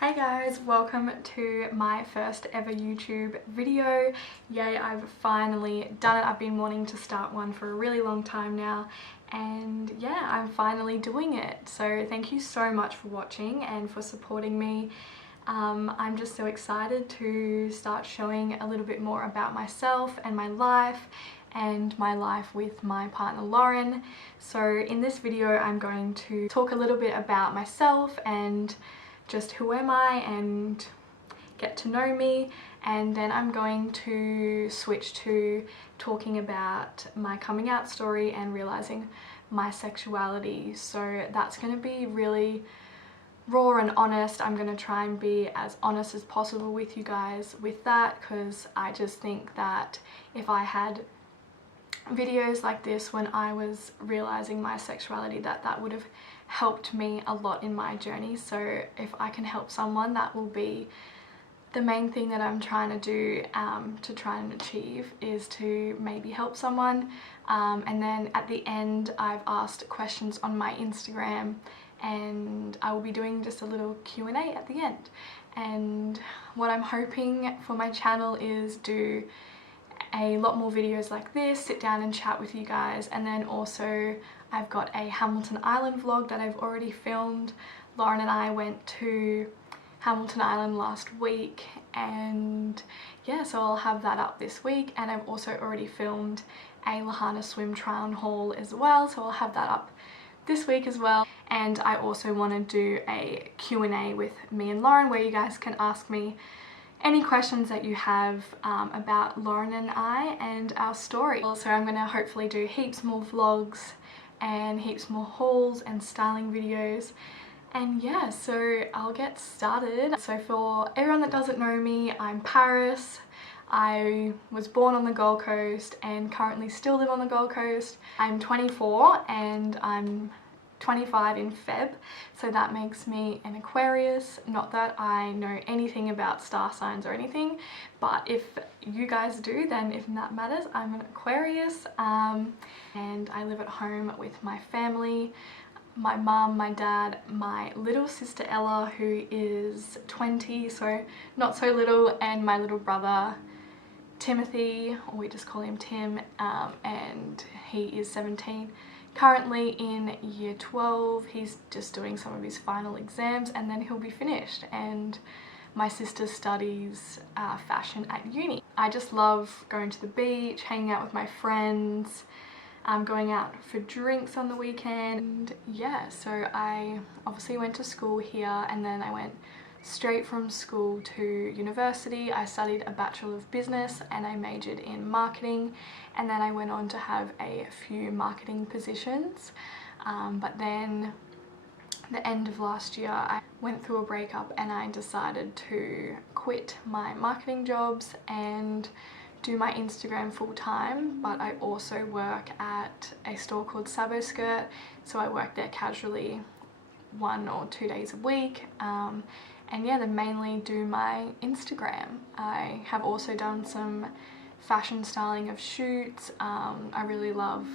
Hey guys, welcome to my first ever YouTube video. Yay, I've finally done it. I've been wanting to start one for a really long time now, and yeah, I'm finally doing it. So thank you so much for watching and for supporting me. I'm just so excited to start showing a little bit more about myself and my life with my partner Lauren. So in this video I'm going to talk a little bit about myself and just who am I and get to know me, and then I'm going to switch to talking about my coming out story and realizing my sexuality. So that's going to be really raw and honest. I'm going to try and be as honest as possible with you guys with that, because I just think that if I had videos like this when I was realizing my sexuality, that would have helped me a lot in my journey. So if I can help someone, that will be the main thing that I'm trying to do, to try and achieve, is to maybe help someone. And then at the end I've asked questions on my Instagram, and I will be doing just a little Q&A at the end. And what I'm hoping for my channel is do a lot more videos like this, sit down and chat with you guys, and then also I've got a Hamilton Island vlog that I've already filmed. Lauren and I went to Hamilton Island last week, and yeah, so I'll have that up this week. And I've also already filmed a Lahana swim try on haul as well, so I'll have that up this week as well. And I also want to do a Q&A with me and Lauren where you guys can ask me any questions that you have about Lauren and I and our story. Also, I'm going to hopefully do heaps more vlogs and heaps more hauls and styling videos. And yeah, so I'll get started. So for everyone that doesn't know me, I'm Paris. I was born on the Gold Coast and currently still live on the Gold Coast. I'm 24 and I'm 25 in Feb, so that makes me an Aquarius. Not that I know anything about star signs or anything, but if you guys do, then if that matters, I'm an Aquarius. And I live at home with my family, my mum, my dad, my little sister Ella, who is 20, so not so little, and my little brother Timothy, or we just call him Tim, and he is 17. Currently in year 12, he's just doing some of his final exams and then he'll be finished. And my sister studies fashion at uni. I just love going to the beach, hanging out with my friends, going out for drinks on the weekend. Yeah, so I obviously went to school here, and then I went straight from school to university. I studied a Bachelor of Business and I majored in marketing, and then I went on to have a few marketing positions. But then the end of last year I went through a breakup and I decided to quit my marketing jobs and do my Instagram full time. But I also work at a store called Sabo Skirt, so I work there casually 1 or 2 days a week. And yeah, then mainly do my Instagram. I have also done some fashion styling of shoots. I really love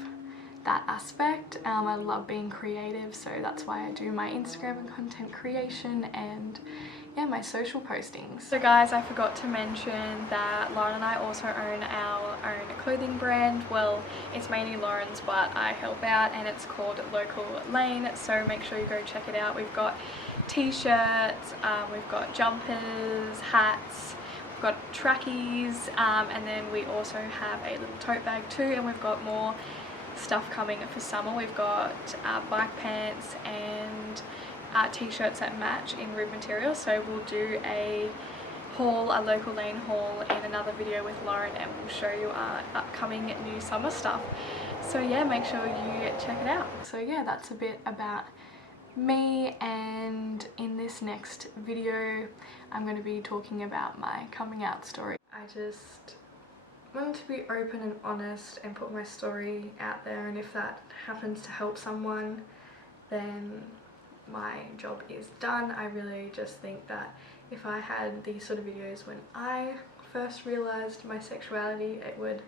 that aspect. I love being creative, so that's why I do my Instagram and content creation and yeah, my social postings. So guys, I forgot to mention that Lauren and I also own our own clothing brand. Well, it's mainly Lauren's, but I help out, and it's called Local Lane, so make sure you go check it out. We've got t-shirts, we've got jumpers, hats, we've got trackies, and then we also have a little tote bag too, and we've got more stuff coming for summer. We've got bike pants and t-shirts that match in rib material, so we'll do a haul, a Local Lane haul, in another video with Lauren, and we'll show you our upcoming new summer stuff. So yeah, make sure you check it out. So yeah, that's a bit about me, and in this next video I'm going to be talking about my coming out story. I just wanted to be open and honest and put my story out there, and if that happens to help someone, then my job is done. I really just think that if I had these sort of videos when I first realized my sexuality, it would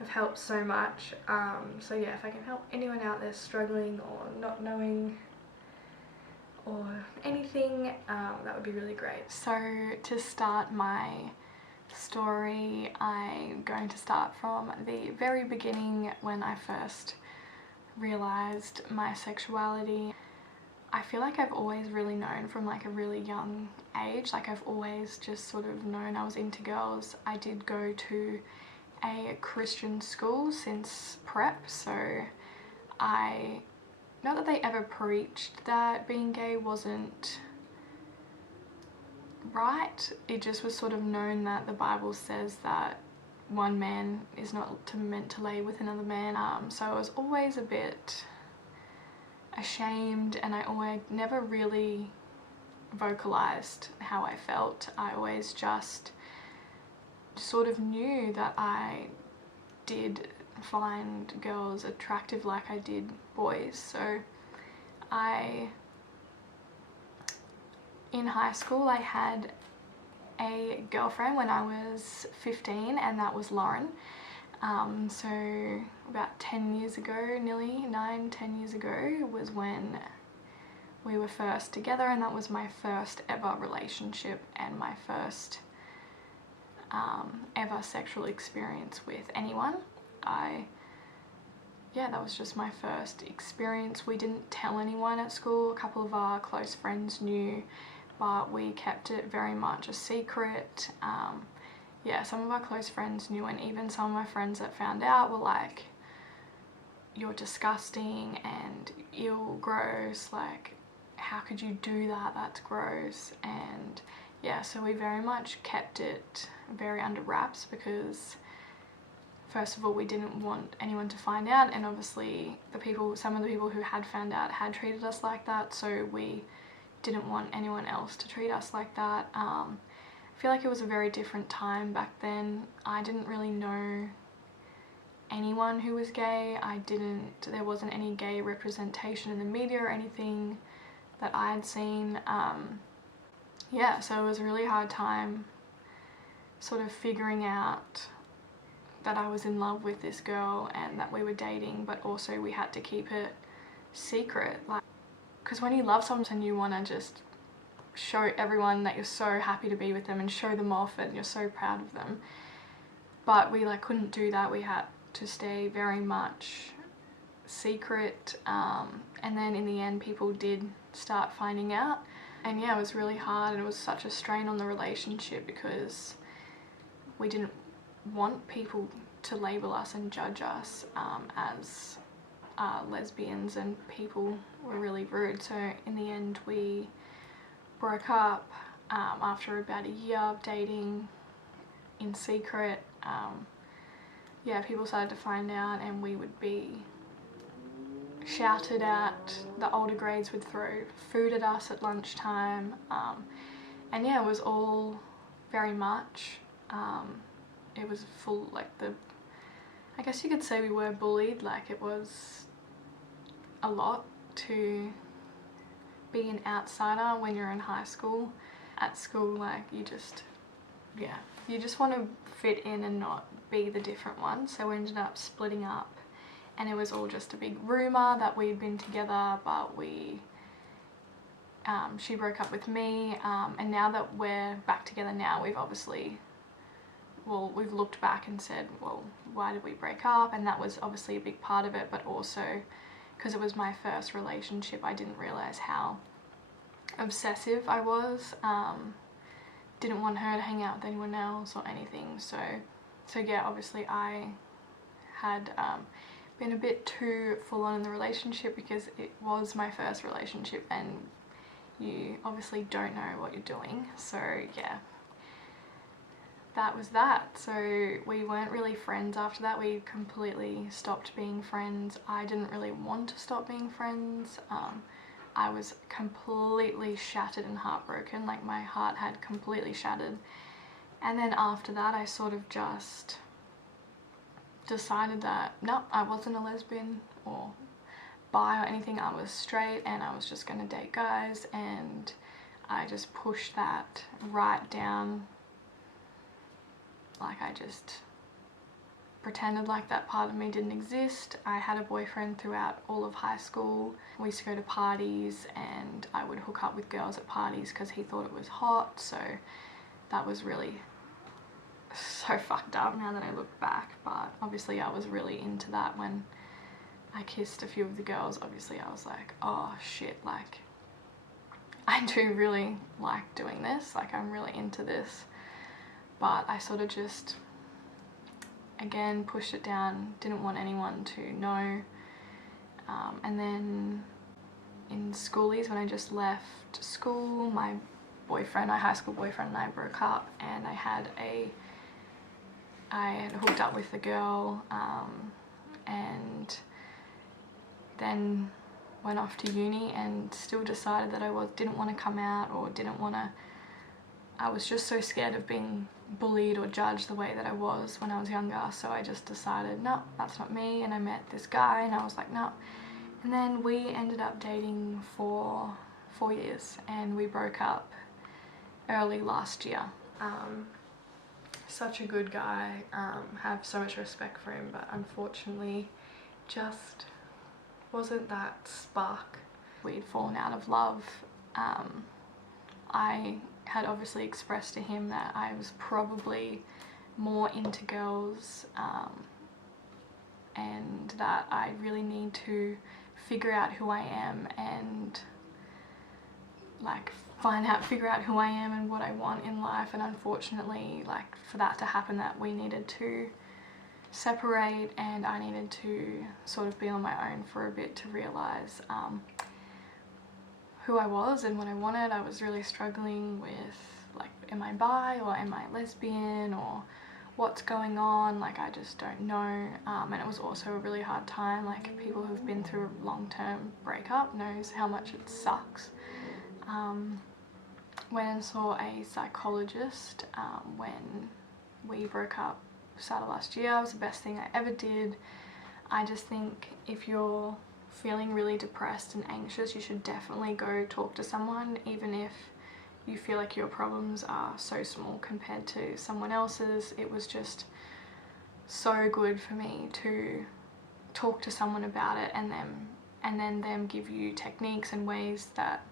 have helped so much. So yeah, if I can help anyone out there struggling or not knowing or anything, that would be really great. So to start my story, I'm going to start from the very beginning when I first realized my sexuality. I feel like I've always really known from like a really young age, like I've always just sort of known I was into girls. I did go to a Christian school since prep, so not that they ever preached that being gay wasn't right, it just was sort of known that the Bible says that one man is not meant to lay with another man, so I was always a bit ashamed, and I never really vocalized how I felt. I always just sort of knew that I did find girls attractive like I did boys. So in high school I had a girlfriend when I was 15, and that was Lauren. So about 10 years ago, nearly 9-10 years ago, was when we were first together, and that was my first ever relationship and my first ever sexual experience with anyone. That was just my first experience. We didn't tell anyone at school. A couple of our close friends knew, but we kept it very much a secret. Some of our close friends knew, and even some of my friends that found out were like, "You're disgusting and ew, gross, like how could you do that, that's gross." And yeah, so we very much kept it very under wraps because first of all, we didn't want anyone to find out, and obviously some of the people who had found out had treated us like that, so we didn't want anyone else to treat us like that. I feel like it was a very different time back then. I didn't really know anyone who was gay. There wasn't any gay representation in the media or anything that I had seen. So it was a really hard time sort of figuring out that I was in love with this girl and that we were dating, but also we had to keep it secret. Because when you love someone, you want to just show everyone that you're so happy to be with them and show them off and you're so proud of them. But we couldn't do that. We had to stay very much secret, and then in the end people did start finding out, and it was really hard, and it was such a strain on the relationship because we didn't want people to label us and judge us as lesbians, and people were really rude. So in the end we broke up after about a year of dating in secret. People started to find out, and we would be shouted at. The older grades would throw food at us at lunchtime, it was all very much, it was full, I guess you could say we were bullied. It was a lot to be an outsider when you're in high school. At school, you just want to fit in and not be the different one. So we ended up splitting up, and it was all just a big rumour that we'd been together, but she broke up with me, and now that we're back together now, we've looked back and said, well, why did we break up? And that was obviously a big part of it, but also because it was my first relationship, I didn't realise how obsessive I was. Didn't want her to hang out with anyone else or anything, so obviously I had been a bit too full on in the relationship because it was my first relationship and you obviously don't know what you're doing. So that was that. So we weren't really friends after that. We completely stopped being friends. I didn't really want to stop being friends. I was completely shattered and heartbroken, my heart had completely shattered. And then after that I sort of just decided that no, I wasn't a lesbian or bi or anything, I was straight and I was just going to date guys, and I just pushed that right down. I just pretended like that part of me didn't exist. I had a boyfriend throughout all of high school. We used to go to parties and I would hook up with girls at parties because he thought it was hot, so that was really so fucked up now that I look back. But obviously I was really into that. When I kissed a few of the girls, obviously I was like, oh shit, like I do really like doing this, like I'm really into this. But I sort of just, again, pushed it down, didn't want anyone to know. And then in schoolies, when I just left school, my high school boyfriend and I broke up, and I had hooked up with a girl, and then went off to uni and still decided that I didn't want to come out, or I was just so scared of being bullied or judged the way that I was when I was younger, so I just decided, no, that's not me. And I met this guy and I was like, no. And then we ended up dating for 4 years and we broke up early last year. Such a good guy, have so much respect for him, but unfortunately just wasn't that spark. We'd fallen out of love. I had obviously expressed to him that I was probably more into girls, and that I really need to figure out who I am and like figure out who I am and what I want in life. And unfortunately, like, for that to happen, that we needed to separate and I needed to sort of be on my own for a bit to realize who I was and what I wanted. I was really struggling with, like, am I bi or am I lesbian, or what's going on? Like, I just don't know. And it was also a really hard time. Like, people who've been through a long-term breakup knows how much it sucks. Went and saw a psychologist when we broke up, started last year. It was the best thing I ever did. I just think if you're feeling really depressed and anxious, you should definitely go talk to someone, even if you feel like your problems are so small compared to someone else's. It was just so good for me to talk to someone about it, and then them give you techniques and ways that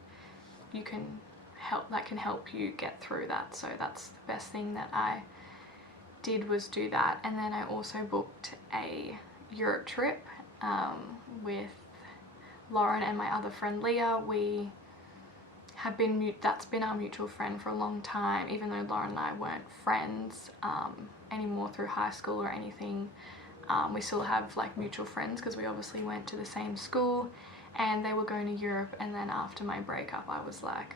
you can help you get through that. So that's the best thing that I did, was do that. And then I also booked a Europe trip with Lauren and my other friend Leah. We have been, that's been our mutual friend for a long time, even though Lauren and I weren't friends anymore through high school or anything. We still have like mutual friends because we obviously went to the same school, and they were going to Europe. And then after my breakup, I was like,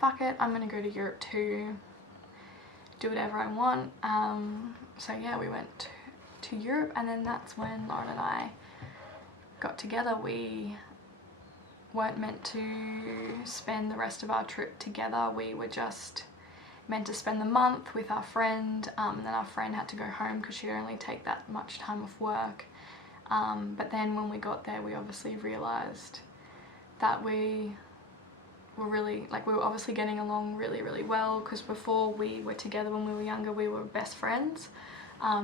fuck it, I'm gonna go to Europe too, do whatever I want. So yeah, we went to Europe, and then that's when Lauren and I got together. We weren't meant to spend the rest of our trip together. We were just meant to spend the month with our friend, and then our friend had to go home because she'd only take that much time off work. But then when we got there, we obviously realised that we were really, like, we were obviously getting along really, really well, because before we were together when we were younger, we were best friends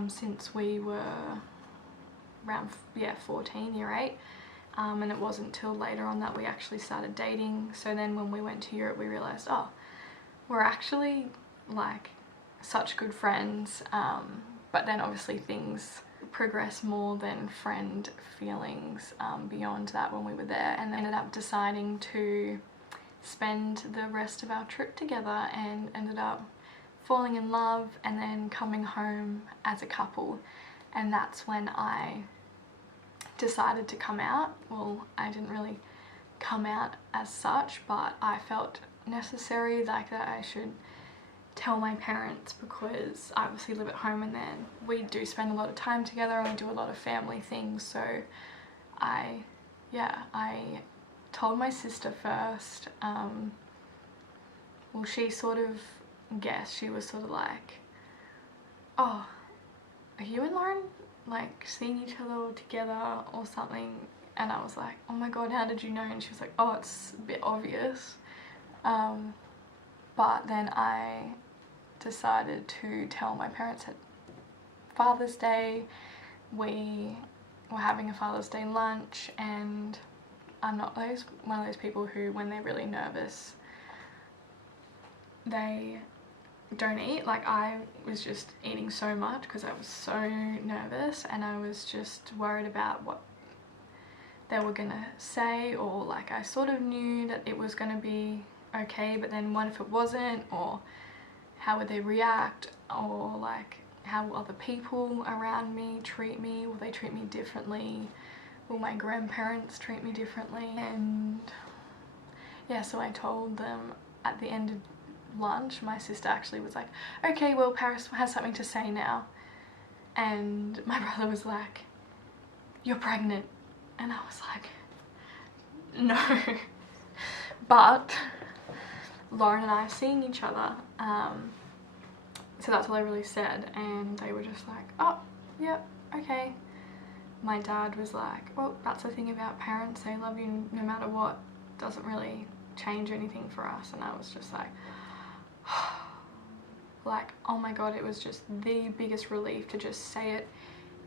since we were around 14, year 8. And it wasn't till later on that we actually started dating. So then when we went to Europe, we realised, oh, we're actually like such good friends. But then obviously things progress more than friend feelings beyond that when we were there, and ended up deciding to spend the rest of our trip together, and ended up falling in love and then coming home as a couple. And that's when I decided to come out. Well, I didn't really come out as such, but I felt necessary, like, that I should tell my parents, because I obviously live at home and then we do spend a lot of time together and we do a lot of family things. So I told my sister first. Well, she sort of guessed. She was sort of like, oh, are you and Lauren like seeing each other together or something? And I was like, oh my god, how did you know? And she was like, oh, it's a bit obvious. But then I decided to tell my parents at Father's Day, we were having a Father's Day lunch, and I'm not one of those people who, when they're really nervous, they don't eat. Like, I was just eating so much because I was so nervous, and I was just worried about what they were gonna say, or like I sort of knew that it was gonna be okay, but then what if it wasn't, or how would they react, or like how will other people around me treat me? Will they treat me differently? Will my grandparents treat me differently? And yeah, so I told them at the end of lunch. My sister actually was like, okay, well, Paris has something to say now. And my brother was like, you're pregnant. And I was like, no. But Lauren and I are seeing each other, so that's all I really said, and they were just like, oh, yep, okay. My dad was like, well, that's the thing about parents, they love you no matter what, doesn't really change anything for us. And I was just like, like, oh my god, it was just the biggest relief to just say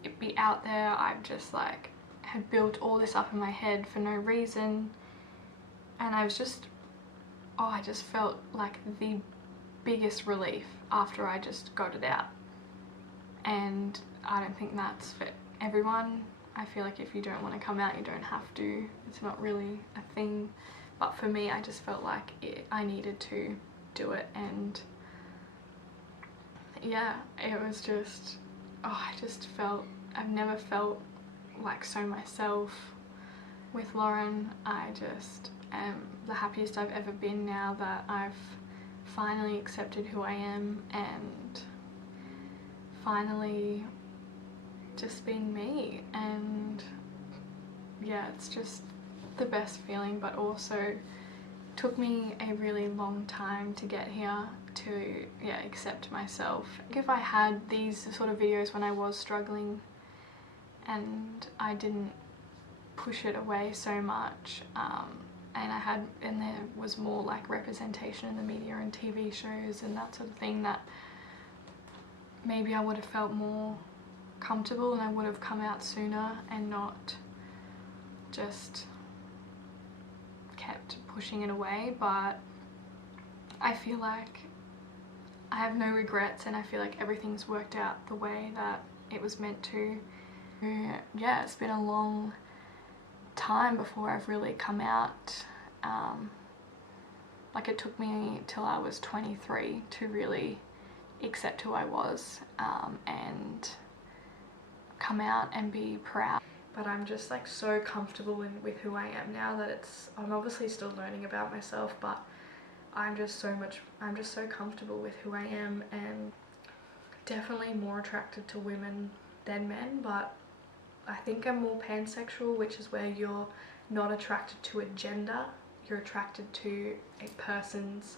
it be out there. I've just like had built all this up in my head for no reason, and I was just, oh, I just felt like the biggest relief after I just got it out. And I don't think that's for everyone. I feel like if you don't want to come out, you don't have to. It's not really a thing. But for me, I just felt like I needed to do it. And yeah, it was just, oh, I just felt, I've never felt like so myself with Lauren. I just am the happiest I've ever been now that I've finally accepted who I am and finally just being me. And yeah, it's just the best feeling, but also took me a really long time to get here to, yeah, accept myself. If I had these sort of videos when I was struggling and I didn't push it away so much, and there was more like representation in the media and TV shows and that sort of thing, that maybe I would have felt more comfortable and I would have come out sooner and not just kept pushing it away. But I feel like I have no regrets, and I feel like everything's worked out the way that it was meant to. Yeah, it's been a long time before I've really come out. Like, it took me till I was 23 to really accept who I was, and come out and be proud. But I'm just like so comfortable with who I am now that I'm obviously still learning about myself, but I'm just so comfortable with who I am, and definitely more attracted to women than men. But I think I'm more pansexual, which is where you're not attracted to a gender, you're attracted to a person's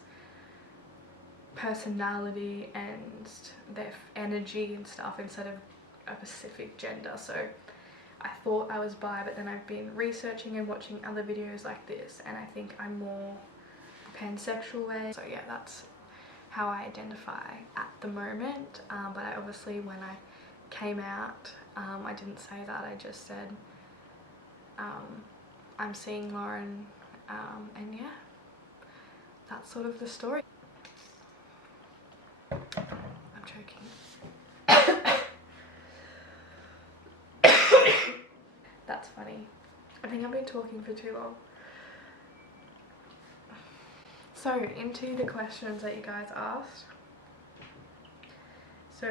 personality and their energy and stuff instead of a specific gender. So I thought I was bi, but then I've been researching and watching other videos like this, and I think I'm more pansexual way. So yeah, that's how I identify at the moment. But I obviously, when I came out, I didn't say that. I just said I'm seeing Lauren, and yeah, that's sort of the story. I'm choking. That's funny. I think I've been talking for too long. So, into the questions that you guys asked. So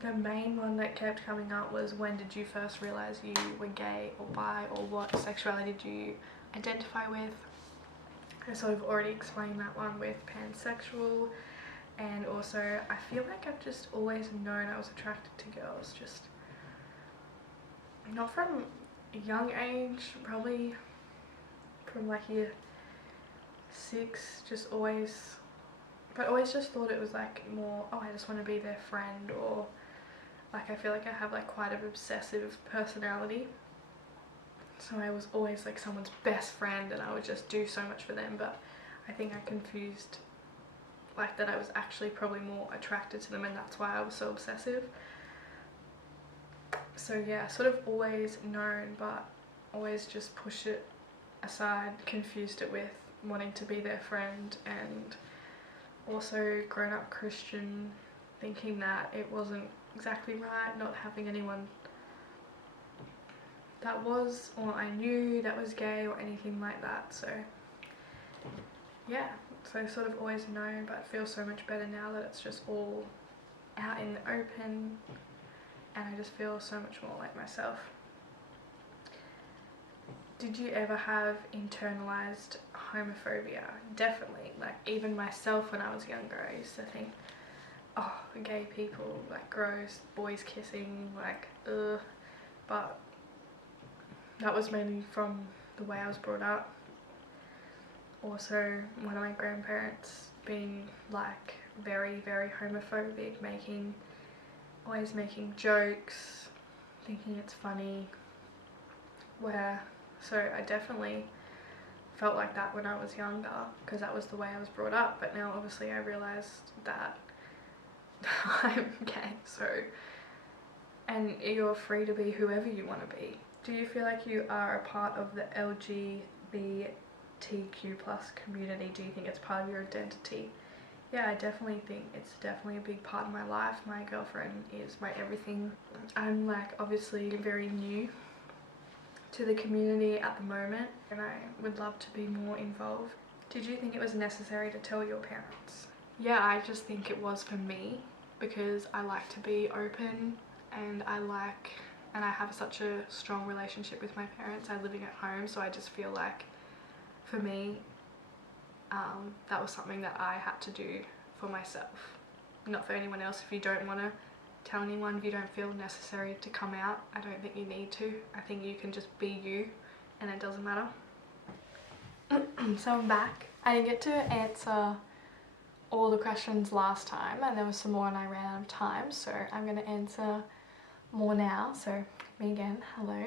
the main one that kept coming up was, when did you first realise you were gay or bi, or what sexuality did you identify with? I sort of already explained that one with pansexual, and also I feel like I've just always known I was attracted to girls, just not from a young age, probably from like year 6, just always. But I always just thought it was like more, oh, I just want to be their friend, or like I feel like I have like quite an obsessive personality. So I was always like someone's best friend, and I would just do so much for them. But I think I confused like that I was actually probably more attracted to them, and that's why I was so obsessive. So yeah, sort of always known, but always just pushed it aside, confused it with wanting to be their friend, and also grown up Christian, thinking that it wasn't exactly right not having anyone that was, or I knew that was gay or anything like that. So yeah, so sort of always known, but it feels so much better now that it's just all out in the open, and I just feel so much more like myself. Did you ever have internalized homophobia? Definitely. Like, even myself when I was younger, I used to think, oh, gay people, like, gross, boys kissing, like, ugh. But that was mainly from the way I was brought up. Also, one of my grandparents being, like, very, very homophobic, always making jokes, thinking it's funny, so I definitely felt like that when I was younger, because that was the way I was brought up. But now obviously I realised that I'm gay, so, and you're free to be whoever you want to be. Do you feel like you are a part of the LGBTQ plus community? Do you think it's part of your identity? Yeah, I definitely think it's definitely a big part of my life. My girlfriend is my everything. I'm, like, obviously very new to the community at the moment, and I would love to be more involved. Did you think it was necessary to tell your parents? Yeah, I just think it was for me, because I like to be open, and I have such a strong relationship with my parents. I'm living at home, so I just feel like for me that was something that I had to do for myself, not for anyone else. If you don't want to tell anyone, if you don't feel necessary to come out, I don't think you need to. I think you can just be you, and it doesn't matter. So I'm back. I didn't get to answer all the questions last time, and there was some more and I ran out of time, so I'm going to answer more now. So me again, hello.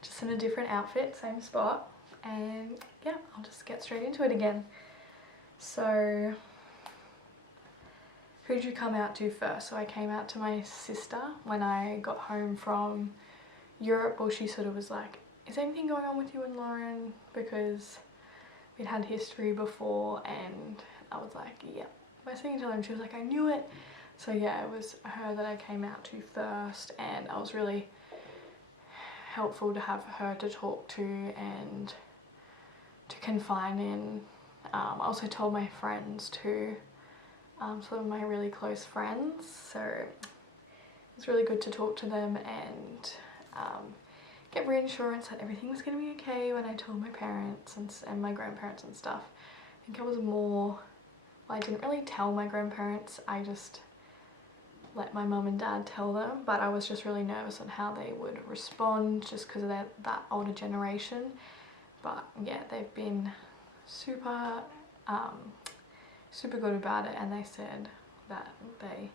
Just in a different outfit, same spot, and yeah, I'll just get straight into it again. So who did you come out to first? So I came out to my sister when I got home from Europe. Well, she sort of was like, is anything going on with you and Lauren? Because we'd had history before, and I was like, yeah. Am I speaking to her? And she was like, I knew it. So yeah, it was her that I came out to first, and I was really helpful to have her to talk to and to confine in. I also told my friends too, some of my really close friends, so it's really good to talk to them and get reassurance that everything was going to be okay when I told my parents and my grandparents and stuff. I think I was more, well, I didn't really tell my grandparents, I just let my mum and dad tell them, but I was just really nervous on how they would respond just because of that older generation. But yeah, they've been super good about it, and they said that they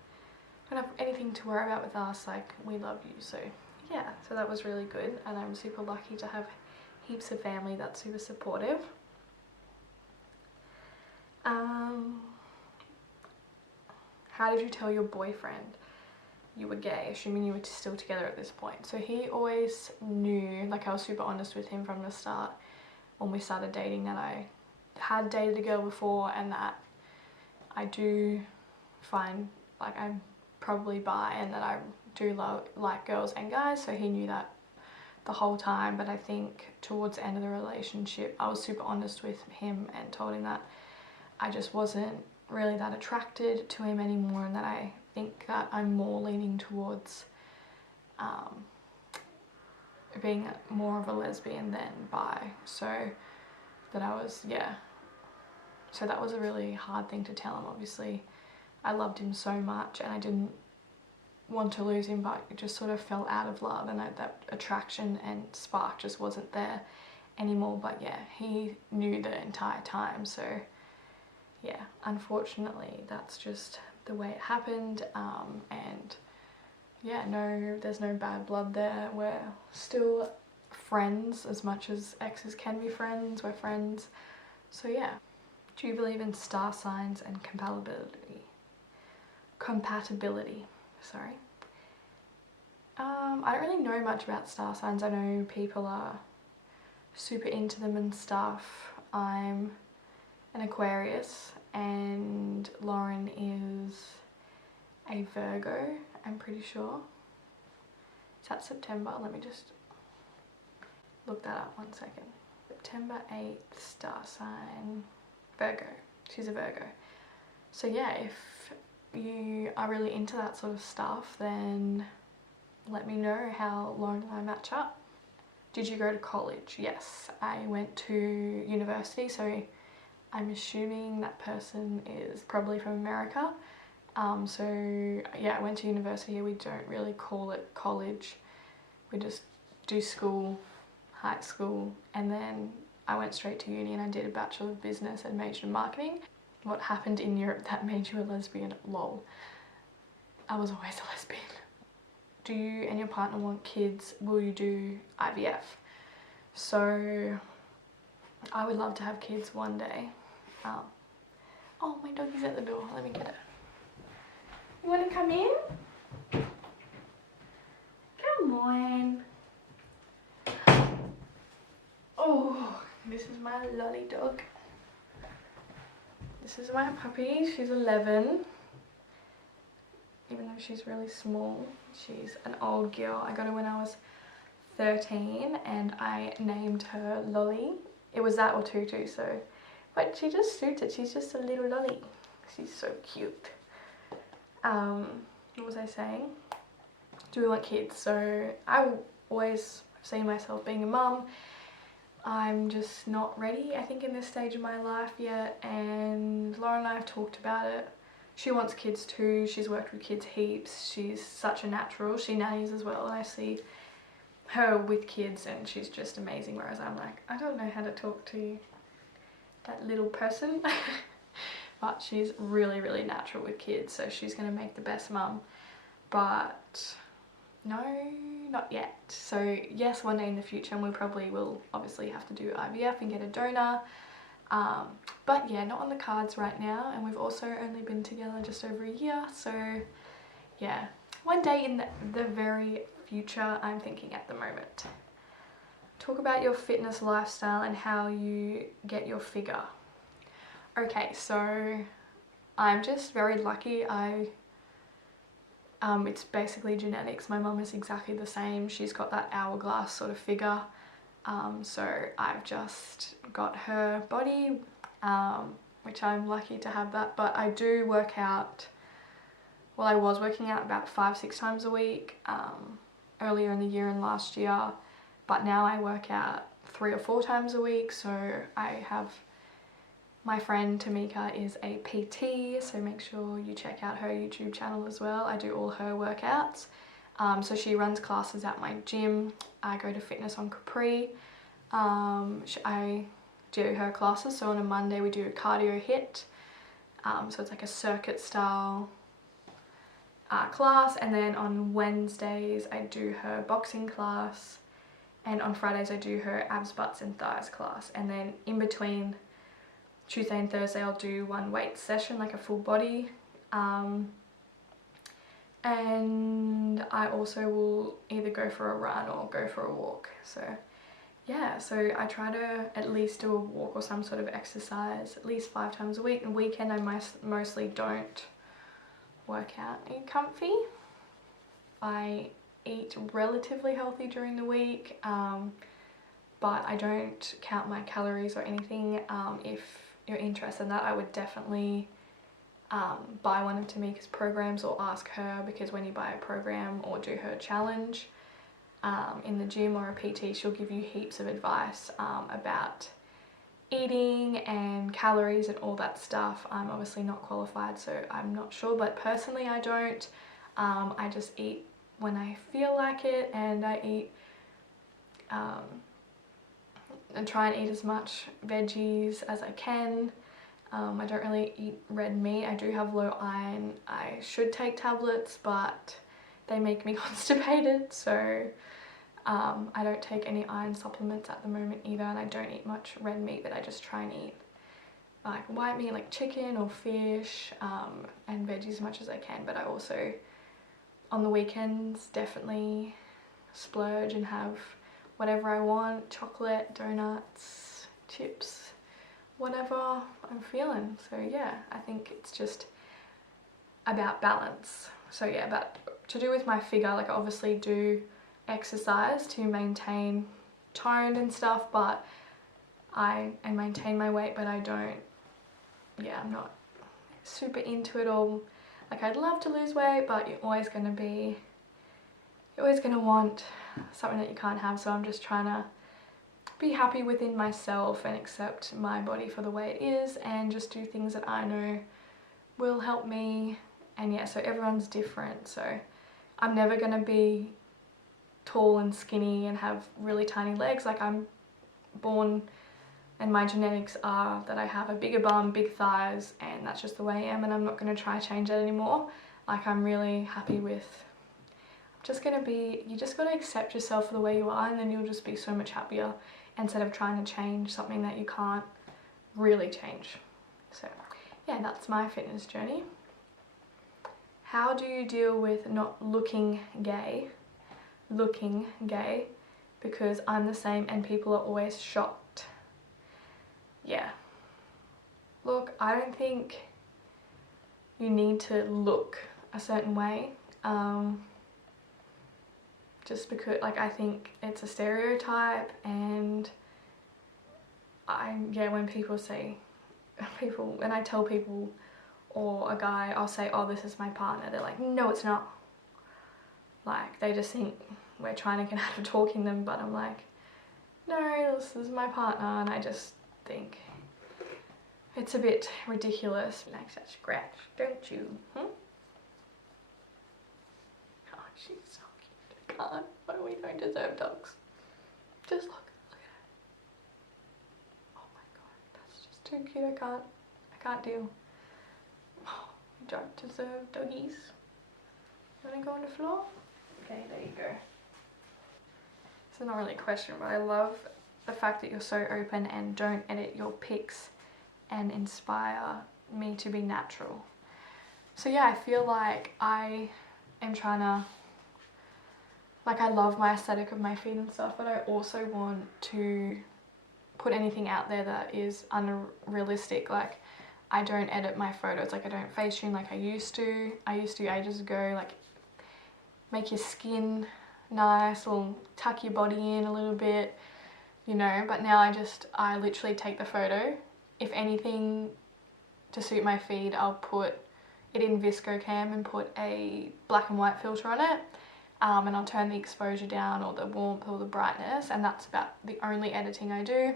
don't have anything to worry about with us, like, we love you. So yeah, so that was really good, and I'm super lucky to have heaps of family that's super supportive. How did you tell your boyfriend you were gay, assuming you were still together at this point? So he always knew, like, I was super honest with him from the start when we started dating, that I had dated a girl before and that I do find, like, I'm probably bi and that I do like girls and guys. So he knew that the whole time, but I think towards the end of the relationship I was super honest with him and told him that I just wasn't really that attracted to him anymore, and that I think that I'm more leaning towards being more of a lesbian than bi. So that I was, yeah, so that was a really hard thing to tell him. Obviously I loved him so much and I didn't want to lose him, but it just sort of fell out of love, and that attraction and spark just wasn't there anymore. But yeah, he knew the entire time, so yeah, unfortunately that's just the way it happened. And yeah, no, there's no bad blood there. We're still friends as much as exes can be friends. We're friends. So yeah. Do you believe in star signs and compatibility? Sorry. I don't really know much about star signs. I know people are super into them and stuff. I'm an Aquarius and Lauren is a Virgo, I'm pretty sure. Is that September? Let me just look that up 1 second. September 8th, star sign, Virgo. She's a Virgo. So yeah, if you are really into that sort of stuff, then let me know how Lauren and I match up. Did you go to college? Yes, I went to university, so I'm assuming that person is probably from America. So yeah, I went to university. We don't really call it college. We just do school, high school, and then I went straight to uni and I did a Bachelor of Business and majored in marketing. What happened in Europe that made you a lesbian? Lol. I was always a lesbian. Do you and your partner want kids? Will you do IVF? So I would love to have kids one day. Oh, my doggy's at the door. Let me get it. You want to come in? Come on. Oh, this is my lolly dog. This is my puppy. She's 11. Even though she's really small, she's an old girl. I got her when I was 13 and I named her Lolly. It was that or Tutu, so, but she just suits it. She's just a little lolly. She's so cute. What was I saying? Do we want kids? So I always seen myself being a mum. I'm just not ready, I think, in this stage of my life yet, and Lauren and I have talked about it. She wants kids too. She's worked with kids heaps. She's such a natural. She nannies as well, and I see her with kids and she's just amazing, whereas I'm like, I don't know how to talk to that little person. But she's really, really natural with kids, so she's going to make the best mum. But no, not yet. So yes, one day in the future, and we probably will obviously have to do IVF and get a donor. But yeah, not on the cards right now, and we've also only been together just over a year, so yeah, one day in the very future, I'm thinking at the moment. Talk about your fitness lifestyle and how you get your figure. Okay, so I'm just very lucky. It's basically genetics. My mum is exactly the same. She's got that hourglass sort of figure. So I've just got her body, which I'm lucky to have that. But I do work out, well, I was working out about 5-6 times a week earlier in the year and last year. But now I work out 3 or 4 times a week. So I have, my friend Tamika is a PT, so make sure you check out her YouTube channel as well. I do all her workouts. So she runs classes at my gym. I go to Fitness on Capri. I do her classes, so on a Monday we do a cardio hit. So it's like a circuit style class, and then on Wednesdays I do her boxing class, and on Fridays I do her abs, butts and thighs class, and then in between Tuesday and Thursday I'll do one weight session, like a full body. And I also will either go for a run or go for a walk. So yeah, so I try to at least do a walk or some sort of exercise at least 5 times a week. And weekend I mostly don't work out. Are you comfy? I eat relatively healthy during the week, but I don't count my calories or anything. If you're interested in that, I would definitely buy one of Tamika's programs or ask her, because when you buy a program or do her challenge in the gym or a PT, she'll give you heaps of advice about eating and calories and all that stuff. I'm obviously not qualified, so I'm not sure, but personally I don't. I just eat when I feel like it, and I eat and try and eat as much veggies as I can. I don't really eat red meat. I do have low iron. I should take tablets, but they make me constipated, so I don't take any iron supplements at the moment either, and I don't eat much red meat, but I just try and eat like white meat, like chicken or fish, and veggies as much as I can. But I also on the weekends definitely splurge and have whatever I want, chocolate, donuts, chips, whatever I'm feeling. So yeah, I think it's just about balance. So yeah, but to do with my figure, like I obviously do exercise to maintain toned and stuff, but I maintain my weight, but I don't, yeah, I'm not super into it all. Like I'd love to lose weight, but you're always going to want something that you can't have. So I'm just trying to be happy within myself and accept my body for the way it is, and just do things that I know will help me. And yeah, so everyone's different, so I'm never going to be tall and skinny and have really tiny legs. Like I'm born and my genetics are that I have a bigger bum, big thighs, and that's just the way I am, and I'm not going to try to change that anymore. Like I'm really happy with, just going to be, you just got to accept yourself for the way you are, and then you'll just be so much happier instead of trying to change something that you can't really change. So yeah, that's my fitness journey. How do you deal with not looking gay? Looking gay, because I'm the same and people are always shocked. Yeah. Look, I don't think you need to look a certain way. Just because, like, I think it's a stereotype, and when people say, when I tell people, or a guy, I'll say, oh, this is my partner, they're like, no, it's not. Like, they just think we're trying to get out of talking them, but I'm like, no, this is my partner, and I just think it's a bit ridiculous. You like that scratch, don't you? Oh, she's so cute. I can't. Why we don't deserve dogs? Just look at her. Oh my god, that's just too cute. I can't deal. Oh, you don't deserve doggies. You wanna go on the floor? Okay, there you go. This is not really a question, but I love the fact that you're so open and don't edit your pics and inspire me to be natural. So yeah, I feel like I am trying to, like, I love my aesthetic of my feet and stuff, but I also want to put anything out there that is unrealistic. Like, I don't edit my photos, like I don't face tune like I used to ages ago. Like, make your skin nice, or tuck your body in a little bit, you know. But now I literally take the photo. If anything, to suit my feed, I'll put it in Visco Cam and put a black and white filter on it, and I'll turn the exposure down, or the warmth, or the brightness, and that's about the only editing I do.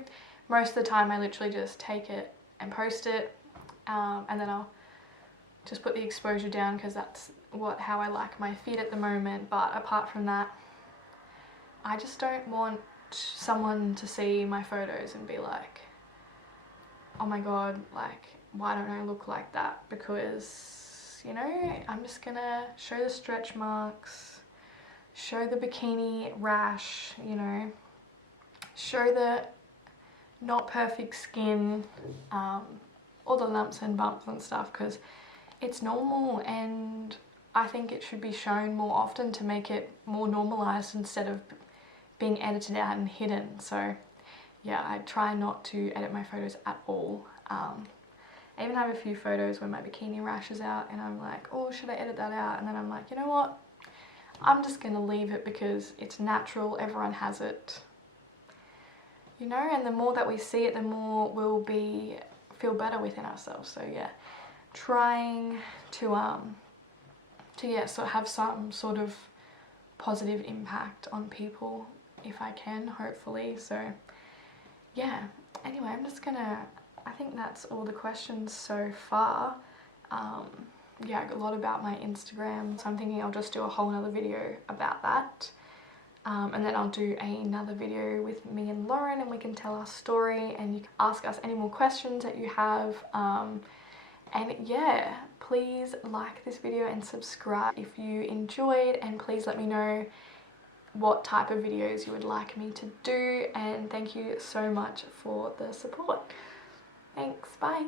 Most of the time I literally just take it and post it, and then I'll just put the exposure down, because that's how I like my feed at the moment. But apart from that, I just don't want someone to see my photos and be like, oh my god, like, why don't I look like that? Because, you know, I'm just gonna show the stretch marks, show the bikini rash, you know, show the not perfect skin, all the lumps and bumps and stuff, because it's normal, and I think it should be shown more often to make it more normalized instead of being edited out and hidden. So yeah, I try not to edit my photos at all. I even have a few photos where my bikini rash is out and I'm like, oh, should I edit that out? And then I'm like, you know what? I'm just gonna leave it because it's natural, everyone has it. You know, and the more that we see it, the more we'll feel better within ourselves. So yeah, trying to have some sort of positive impact on people if I can, hopefully. So yeah, anyway, I think that's all the questions so far. Yeah, a lot about my Instagram, so I'm thinking I'll just do a whole nother video about that. And then I'll do another video with me and Lauren, and we can tell our story, and you can ask us any more questions that you have. And yeah, please like this video and subscribe if you enjoyed, and please let me know what type of videos you would like me to do, and thank you so much for the support. Thanks, bye.